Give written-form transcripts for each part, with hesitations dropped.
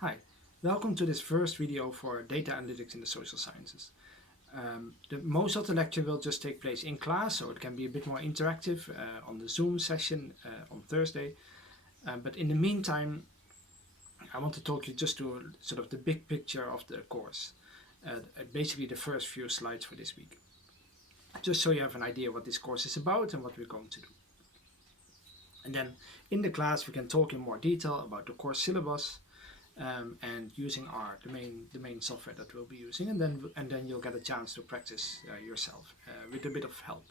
Hi, welcome to this first video for data analytics in the social sciences. Most of the lecture will just take place in class, so it can be a bit more interactive on the Zoom session on Thursday. But in the meantime, I want to talk you just to sort of the big picture of the course, basically the first few slides for this week, just so you have an idea what this course is about and what we're going to do. And then in the class we can talk in more detail about the course syllabus, and using R, the main software that we'll be using, and then you'll get a chance to practice yourself with a bit of help.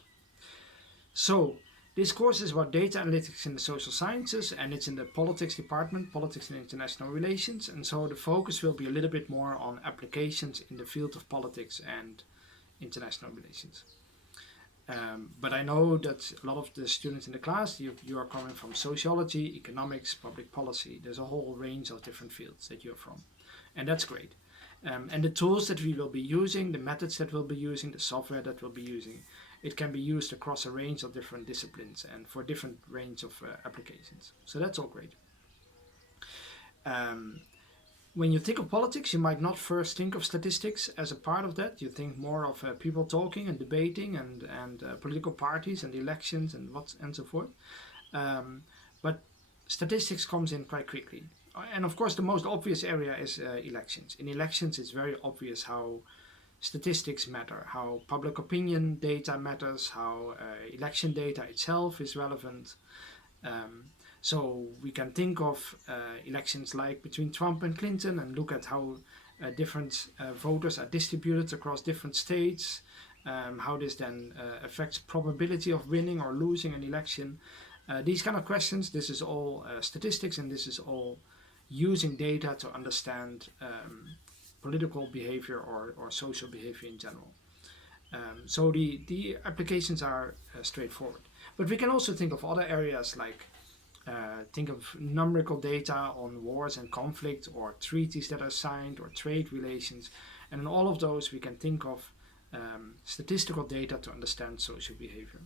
So this course is about data analytics in the social sciences, and it's in the politics department, politics and international relations, and so the focus will be a little bit more on applications in the field of politics and international relations. But I know that a lot of the students in the class, you are coming from sociology, economics, public policy. There's a whole range of different fields that you're from, and that's great. And the tools that we will be using, the methods that we'll be using, the software that we'll be using, it can be used across a range of different disciplines and for different range of applications. So that's all great. When you think of politics, you might not first think of statistics as a part of that. You think more of people talking and debating and political parties and elections and so forth. But statistics comes in quite quickly. And of course, the most obvious area is elections. In elections, it's very obvious how statistics matter, how public opinion data matters, how election data itself is relevant. So we can think of elections like between Trump and Clinton and look at how different voters are distributed across different states, how this then affects probability of winning or losing an election. These kind of questions, this is all statistics, and this is all using data to understand political behavior or social behavior in general. So the applications are straightforward. But we can also think of other areas like think of numerical data on wars and conflict, or treaties that are signed, or trade relations. And in all of those we can think of statistical data to understand social behavior.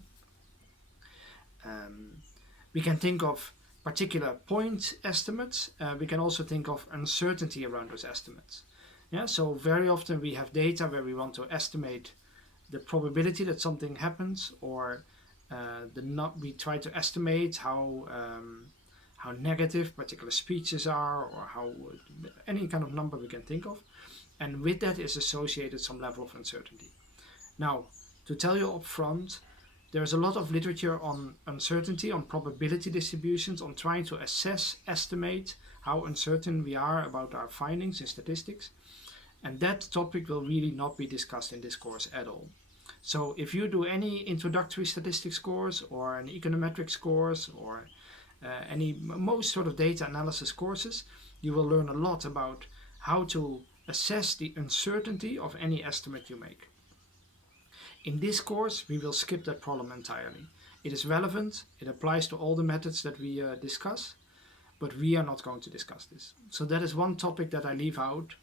We can think of particular point estimates. We can also think of uncertainty around those estimates. Yeah, so very often we have data where we want to estimate the probability that something happens, or we try to estimate how negative particular speeches are, or how any kind of number we can think of, and with that is associated some level of uncertainty. Now, to tell you up front, there's a lot of literature on uncertainty, on probability distributions, on trying to estimate how uncertain we are about our findings in statistics, and that topic will really not be discussed in this course at all. So if you do any introductory statistics course or an econometrics course or most sort of data analysis courses, you will learn a lot about how to assess the uncertainty of any estimate you make. In this course, we will skip that problem entirely. It is relevant, it applies to all the methods that we discuss, but we are not going to discuss this. So that is one topic that I leave out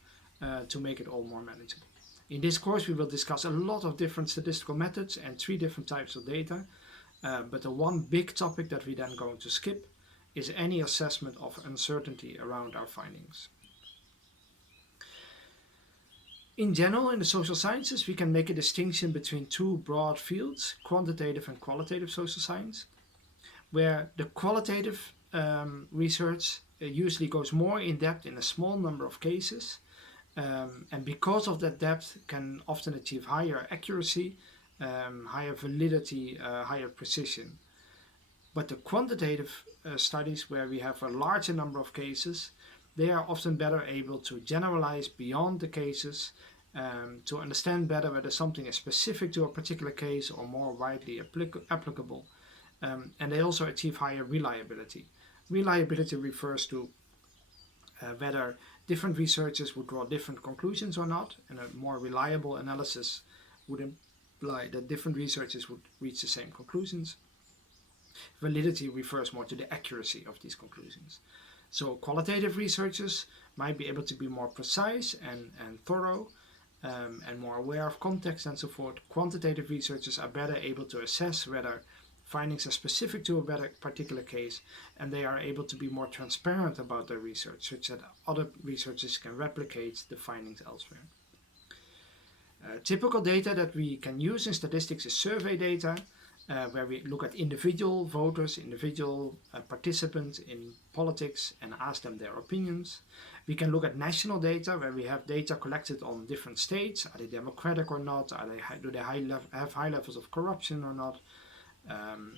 to make it all more manageable. In this course we will discuss a lot of different statistical methods and 3 different types of data, but the one big topic that we then going to skip is any assessment of uncertainty around our findings. In general, in the social sciences, we can make a distinction between 2 broad fields, quantitative and qualitative social science, where the qualitative research usually goes more in depth in a small number of cases, and because of that depth can often achieve higher accuracy, higher validity, higher precision. But the quantitative studies, where we have a larger number of cases, they are often better able to generalize beyond the cases, to understand better whether something is specific to a particular case or more widely applicable, and they also achieve higher reliability. Reliability refers to whether different researchers would draw different conclusions or not, and a more reliable analysis would imply that different researchers would reach the same conclusions. Validity refers more to the accuracy of these conclusions. So qualitative researchers might be able to be more precise and thorough, and more aware of context and so forth. Quantitative researchers are better able to assess whether findings are specific to a particular case, and they are able to be more transparent about their research, such that other researchers can replicate the findings elsewhere. Typical data that we can use in statistics is survey data, where we look at individual voters, individual participants in politics, and ask them their opinions. We can look at national data, where we have data collected on different states. Are they democratic or not? Do they have high levels of corruption or not?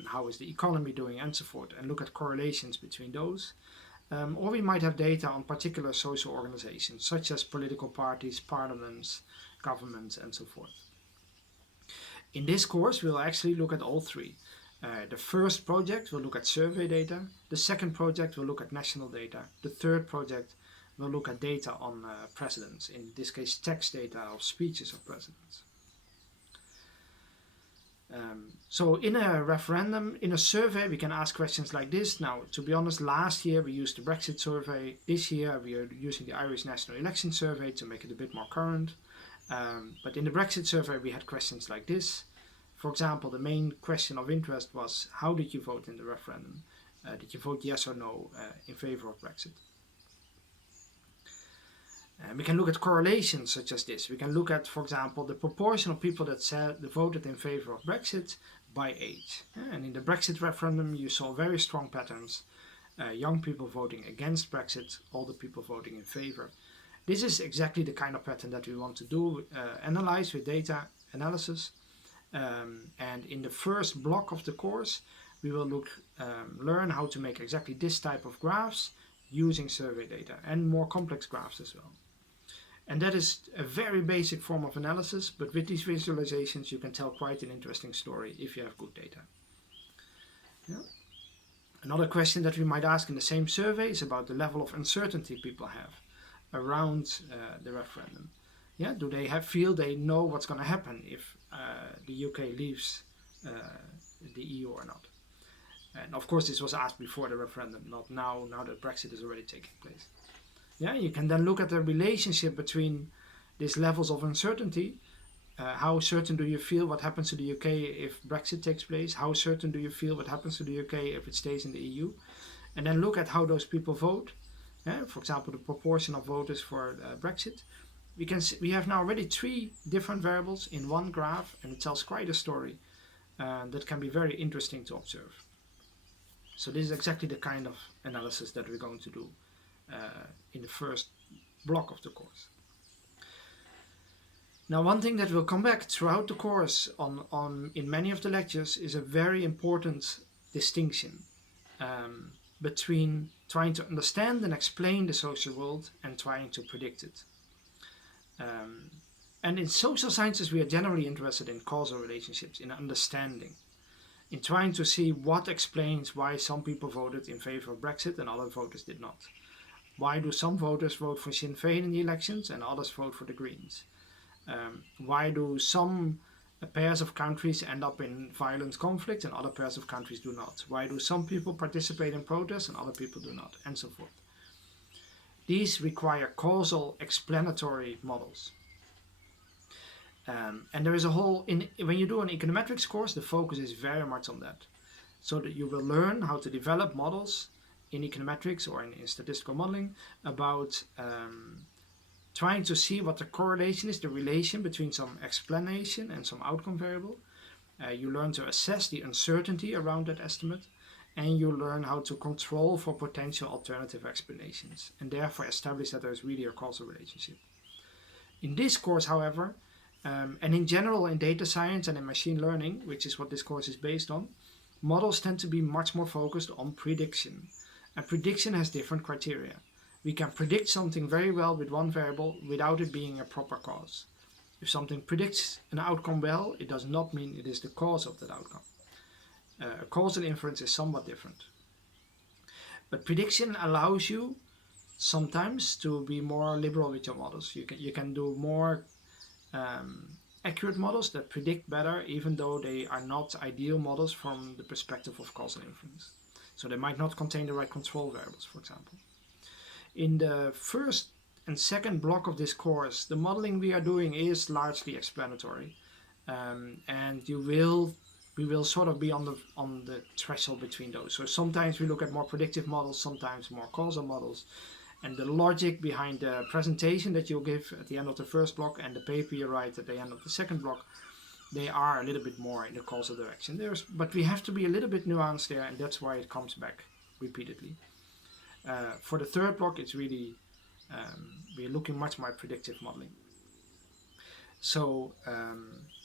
How is the economy doing, and so forth, and look at correlations between those. Or we might have data on particular social organizations, such as political parties, parliaments, governments, and so forth. In this course, we'll actually look at all three. The first project will look at survey data. The second project will look at national data. The third project will look at data on presidents, in this case text data of speeches of presidents. So in a referendum, in a survey, we can ask questions like this. Now, to be honest, last year we used the Brexit survey. This year we are using the Irish National Election Survey to make it a bit more current. But in the Brexit survey we had questions like this. For example, the main question of interest was, how did you vote in the referendum? Did you vote yes or no in favor of Brexit? We can look at correlations such as this. We can look at, for example, the proportion of people that voted in favor of Brexit by age. And in the Brexit referendum, you saw very strong patterns. Young people voting against Brexit, older people voting in favor. This is exactly the kind of pattern that we want to do, analyze with data analysis. And in the first block of the course, we will learn how to make exactly this type of graphs using survey data, and more complex graphs as well. And that is a very basic form of analysis, but with these visualizations you can tell quite an interesting story if you have good data. Yeah. Another question that we might ask in the same survey is about the level of uncertainty people have around the referendum. Yeah, do they feel they know what's going to happen if the UK leaves the EU or not? And of course this was asked before the referendum, not now that Brexit is already taking place. Yeah, you can then look at the relationship between these levels of uncertainty. How certain do you feel what happens to the UK if Brexit takes place? How certain do you feel what happens to the UK if it stays in the EU? And then look at how those people vote. For example, the proportion of voters for Brexit. We have now already 3 different variables in one graph, and it tells quite a story that can be very interesting to observe. So this is exactly the kind of analysis that we're going to do in the first block of the course. Now, one thing that will come back throughout the course in many of the lectures is a very important distinction between trying to understand and explain the social world and trying to predict it. And in social sciences, we are generally interested in causal relationships, in understanding, in trying to see what explains why some people voted in favor of Brexit and other voters did not. Why do some voters vote for Sinn Féin in the elections and others vote for the Greens? Why do some pairs of countries end up in violent conflict and other pairs of countries do not? Why do some people participate in protests and other people do not? And so forth. These require causal explanatory models. And there is a whole, when you do an econometrics course, the focus is very much on that. So that you will learn how to develop models in econometrics or in statistical modeling about trying to see what the correlation is, the relation between some explanation and some outcome variable. You learn to assess the uncertainty around that estimate, and you learn how to control for potential alternative explanations, and therefore establish that there is really a causal relationship. In this course, however, and in general in data science and in machine learning, which is what this course is based on, models tend to be much more focused on prediction. And prediction has different criteria. We can predict something very well with one variable without it being a proper cause. If something predicts an outcome well, it does not mean it is the cause of that outcome. A causal inference is somewhat different. But prediction allows you sometimes to be more liberal with your models. You can do more accurate models that predict better, even though they are not ideal models from the perspective of causal inference. So they might not contain the right control variables, for example. In the first and second block of this course, the modeling we are doing is largely explanatory. And you will we will sort of be on the threshold between those. So sometimes we look at more predictive models, sometimes more causal models. And the logic behind the presentation that you'll give at the end of the first block and the paper you write at the end of the second block, they are a little bit more in the causal direction. But we have to be a little bit nuanced there, and that's why it comes back repeatedly. For the third block, it's really, we're looking much more at predictive modeling. So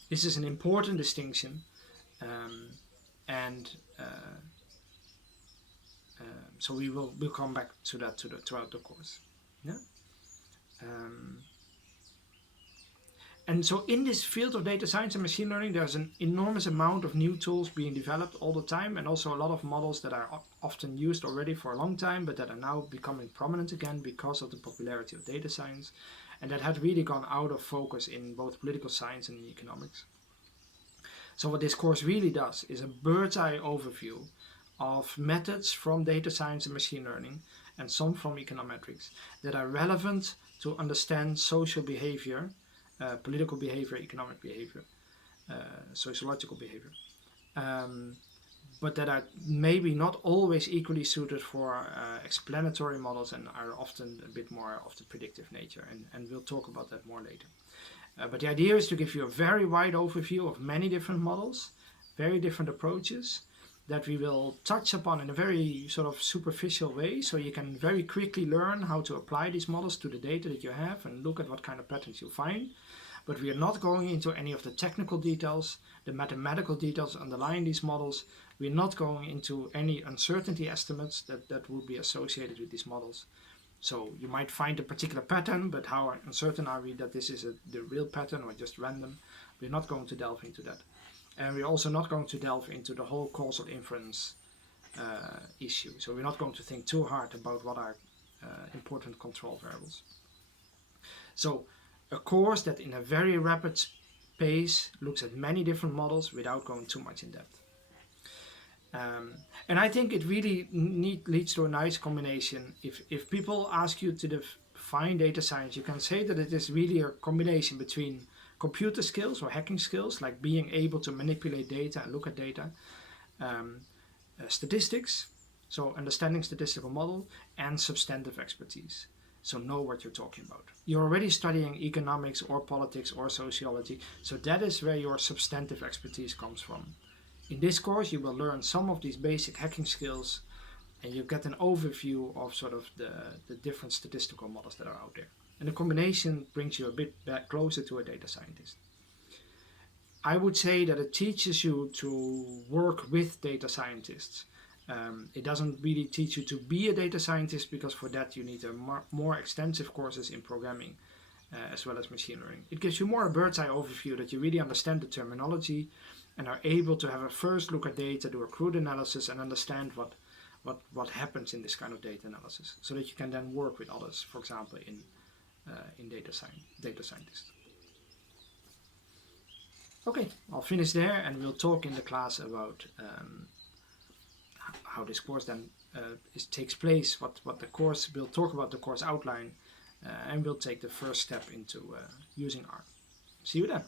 this is an important distinction, so we'll come back to that throughout the course. Yeah. And so in this field of data science and machine learning, there's an enormous amount of new tools being developed all the time, and also a lot of models that are often used already for a long time, but that are now becoming prominent again because of the popularity of data science, and that had really gone out of focus in both political science and economics. So what this course really does is a bird's eye overview of methods from data science and machine learning, and some from econometrics, that are relevant to understand social behavior, political behavior, economic behavior, sociological behavior, but that are maybe not always equally suited for explanatory models, and are often a bit more of the predictive nature, and we'll talk about that more later. But the idea is to give you a very wide overview of many different models, very different approaches, that we will touch upon in a very sort of superficial way, so you can very quickly learn how to apply these models to the data that you have and look at what kind of patterns you find. But we are not going into any of the technical details, the mathematical details underlying these models. We're not going into any uncertainty estimates that would be associated with these models. So you might find a particular pattern, but how uncertain are we that this is the real pattern or just random? We're not going to delve into that. And we're also not going to delve into the whole causal inference issue. So we're not going to think too hard about what are important control variables. So a course that in a very rapid pace looks at many different models without going too much in depth. And I think it really leads to a nice combination. If people ask you to define data science, you can say that it is really a combination between computer skills or hacking skills, like being able to manipulate data and look at data, statistics, so understanding statistical model, and substantive expertise, so know what you're talking about. You're already studying economics or politics or sociology, so that is where your substantive expertise comes from. In this course, you will learn some of these basic hacking skills, and you get an overview of sort of the different statistical models that are out there. And the combination brings you a bit back closer to a data scientist. I would say that it teaches you to work with data scientists. It doesn't really teach you to be a data scientist, because for that you need a more extensive courses in programming as well as machine learning. It gives you more a bird's eye overview, that you really understand the terminology and are able to have a first look at data, do a crude analysis, and understand what happens in this kind of data analysis, so that you can then work with others, for example, in data scientists. Okay, I'll finish there, and we'll talk in the class about how this course then takes place, what the course, we'll talk about the course outline, and we'll take the first step into using R. See you then.